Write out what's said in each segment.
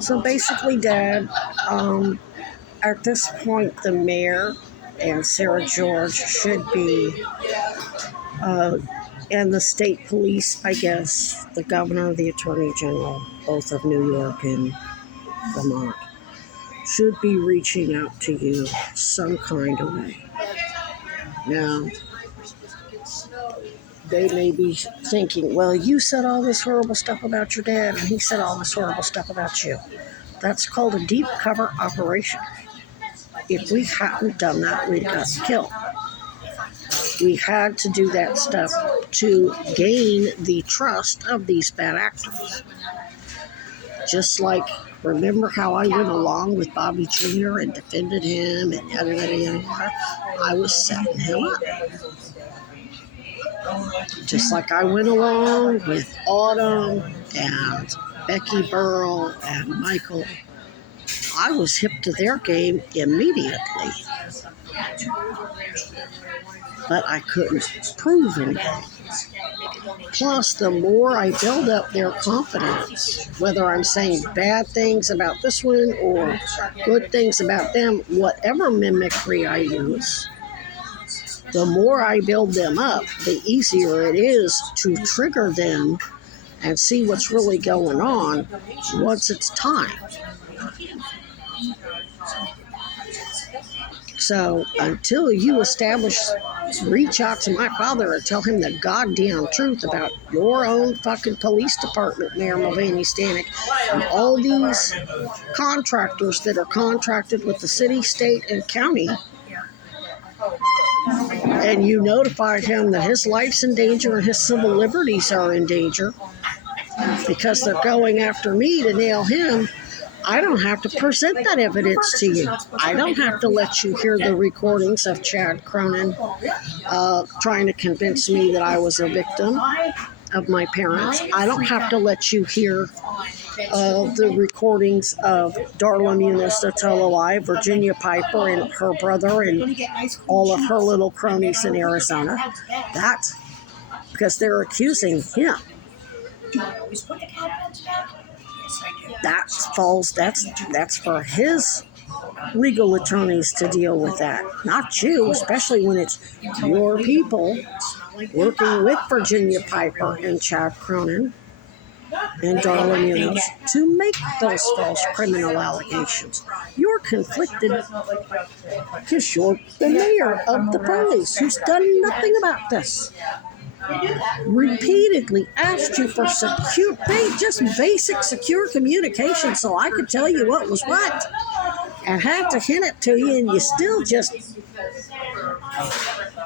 So basically, Dad, at this point, the mayor and Sarah George should be, uh, and the state police, I guess, the governor, the attorney general, both of New York and Vermont, should be reaching out to you some kind of way. Now, they may be thinking, well, you said all this horrible stuff about your dad, and he said all this horrible stuff about you. That's called a deep cover operation. If we hadn't done that, we'd got killed. We had to do that stuff to gain the trust of these bad actors. Just like, remember how I went along with Bobby Jr. and defended him and yada, yada, yada. I was setting him up. Just like I went along with Autumn and Becky Burrell and Michael. I was hip to their game immediately. But I couldn't prove anything. Plus, the more I build up their confidence, whether I'm saying bad things about this one or good things about them, whatever mimicry I use, the more I build them up, the easier it is to trigger them and see what's really going on once it's time. So until you reach out to my father and tell him the goddamn truth about your own fucking police department, Mayor Mulvaney Stanek, and all these contractors that are contracted with the city, state, and county, and you notified him that his life's in danger and his civil liberties are in danger because they're going after me to nail him, I don't have to present that evidence to you. I don't have to let you hear the recordings of Chad Cronin trying to convince me that I was a victim of my parents. I don't have to let you hear the recordings of Darla Muniz, Toloi, Virginia Piper, and her brother, and all of her little cronies in Arizona. That's because they're accusing him. That's for his legal attorneys to deal with that, not you, especially when it's your people working with Virginia Piper and Chad Cronin and Darla Muniz to make those false criminal allegations. You're conflicted because you're the mayor of the police who's done nothing about this. Repeatedly asked you for just basic secure communication so I could tell you what was what, and had to hint it to you, and you still just...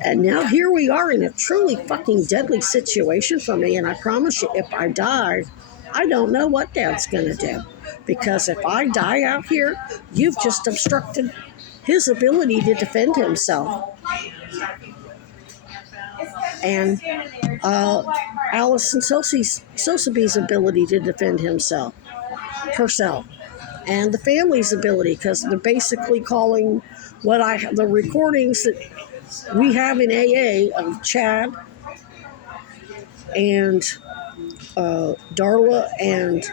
And now here we are in a truly fucking deadly situation for me, and I promise you, if I die, I don't know what Dad's gonna do. Because if I die out here, you've just obstructed his ability to defend himself. And Allison Sosabee's ability to defend herself, and the family's ability, because they're basically calling the recordings that we have in AA of Chad and Darla and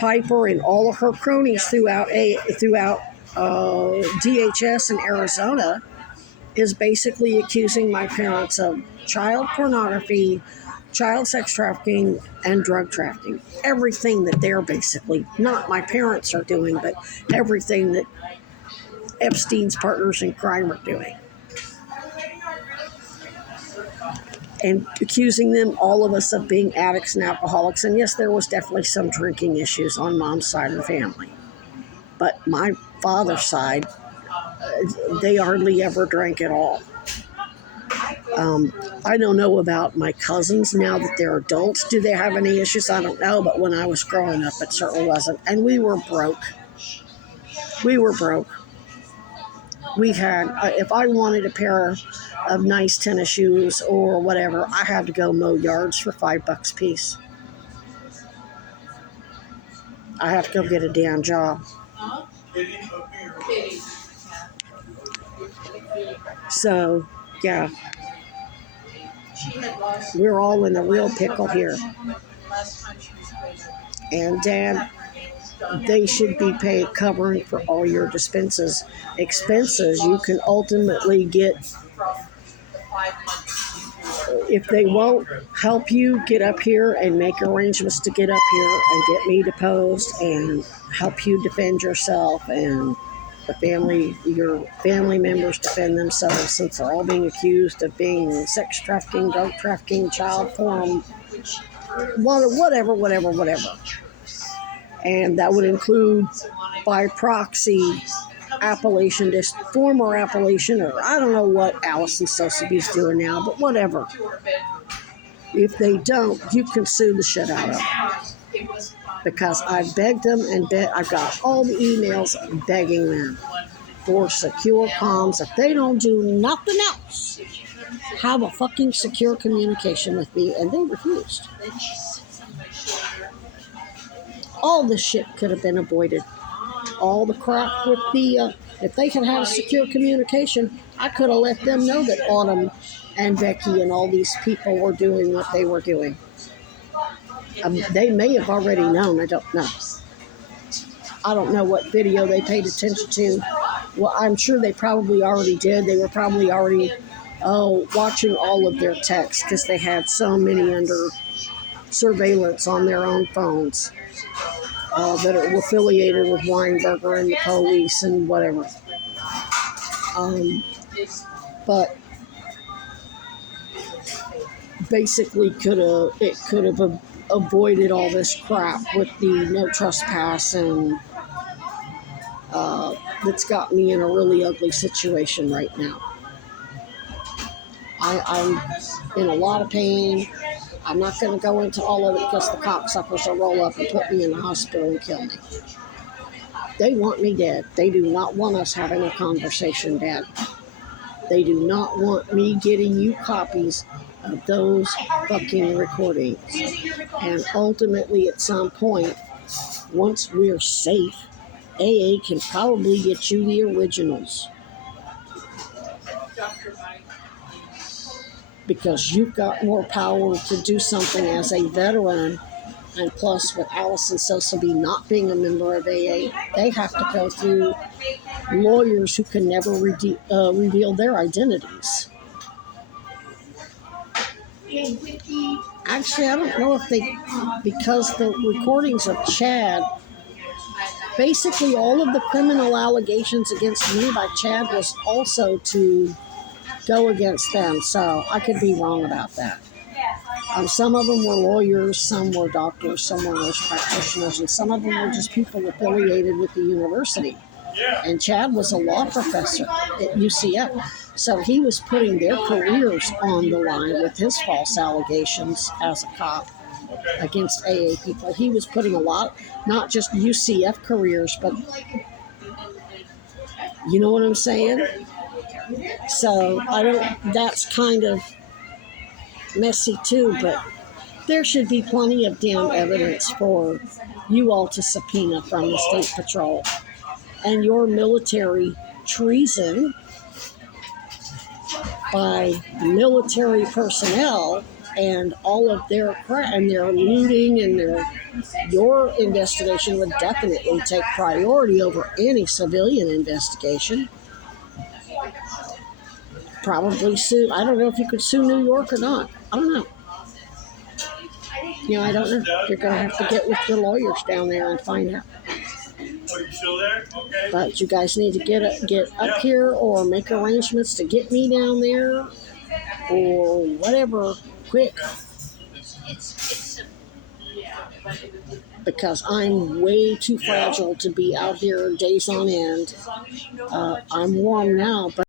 Piper and all of her cronies throughout DHS in Arizona, is basically accusing my parents of child pornography, child sex trafficking, and drug trafficking. Everything that they're basically, not my parents are doing, but everything that Epstein's partners in crime are doing. And accusing them, all of us, of being addicts and alcoholics. And yes, there was definitely some drinking issues on Mom's side of the family. But my father's side, they hardly ever drank at all. I don't know about my cousins now that they're adults. Do they have any issues? I don't know. But when I was growing up, it certainly wasn't. And we were broke. We had, if I wanted a pair of nice tennis shoes or whatever, I had to go mow yards for $5 a piece. I had to go get a damn job. So, yeah. We're all in a real pickle here. And Dad, they should be covering for all your expenses. You can ultimately get, if they won't help you get up here and make arrangements to get up here and get me deposed and help you defend yourself and your family members defend themselves, since they're all being accused of being sex trafficking, drug trafficking, child porn, whatever. And that would include by proxy Appalachian, this former Appalachian, or I don't know what Allison Sotheby's doing now, but whatever. If they don't, you can sue the shit out of them. Because I begged them I got all the emails begging them for secure comms. If they don't do nothing else, have a fucking secure communication with me, and they refused. All this shit could have been avoided. All the crap with if they had had a secure communication, I could have let them know that Autumn and Becky and all these people were doing what they were doing. They may have already known, I don't know. I don't know what video they paid attention to. Well, I'm sure they probably already did. They were probably already watching all of their texts because they had so many under surveillance on their own phones that are affiliated with Weinberger and the police and whatever. But basically could have avoided all this crap with the no trespass, and that's got me in a really ugly situation right now. I'm in a lot of pain. I'm not going to go into all of it because the cocksuckers will roll up and put me in the hospital and kill me. They want me dead. They do not want us having a conversation, Dad. They do not want me getting you copies of those fucking recordings. And ultimately, at some point, once we're safe, AA can probably get you the originals. Because you've got more power to do something as a veteran, and plus with Allison Sotheby not being a member of AA, they have to go through lawyers who can never reveal their identities. Actually, I don't know if because the recordings of Chad, basically all of the criminal allegations against me by Chad was also to go against them, so I could be wrong about that. Some of them were lawyers, some were doctors, some were nurse practitioners, and some of them were just people affiliated with the university. And Chad was a law professor at UCF, so he was putting their careers on the line with his false allegations as a cop against AA people. He was putting a lot, not just UCF careers, but you know what I'm saying? So that's kind of messy too, but there should be plenty of damn evidence for you all to subpoena from the State Patrol. And your military treason by military personnel and all of their crap and their looting and your investigation would definitely take priority over any civilian investigation. Probably sue. I don't know if you could sue New York or not. I don't know. I don't know. You're going to have to get with your lawyers down there and find out. Are you still there? Okay. But you guys need to get up here or make arrangements to get me down there or whatever quick. Because I'm way too fragile to be out here days on end. I'm warm now, but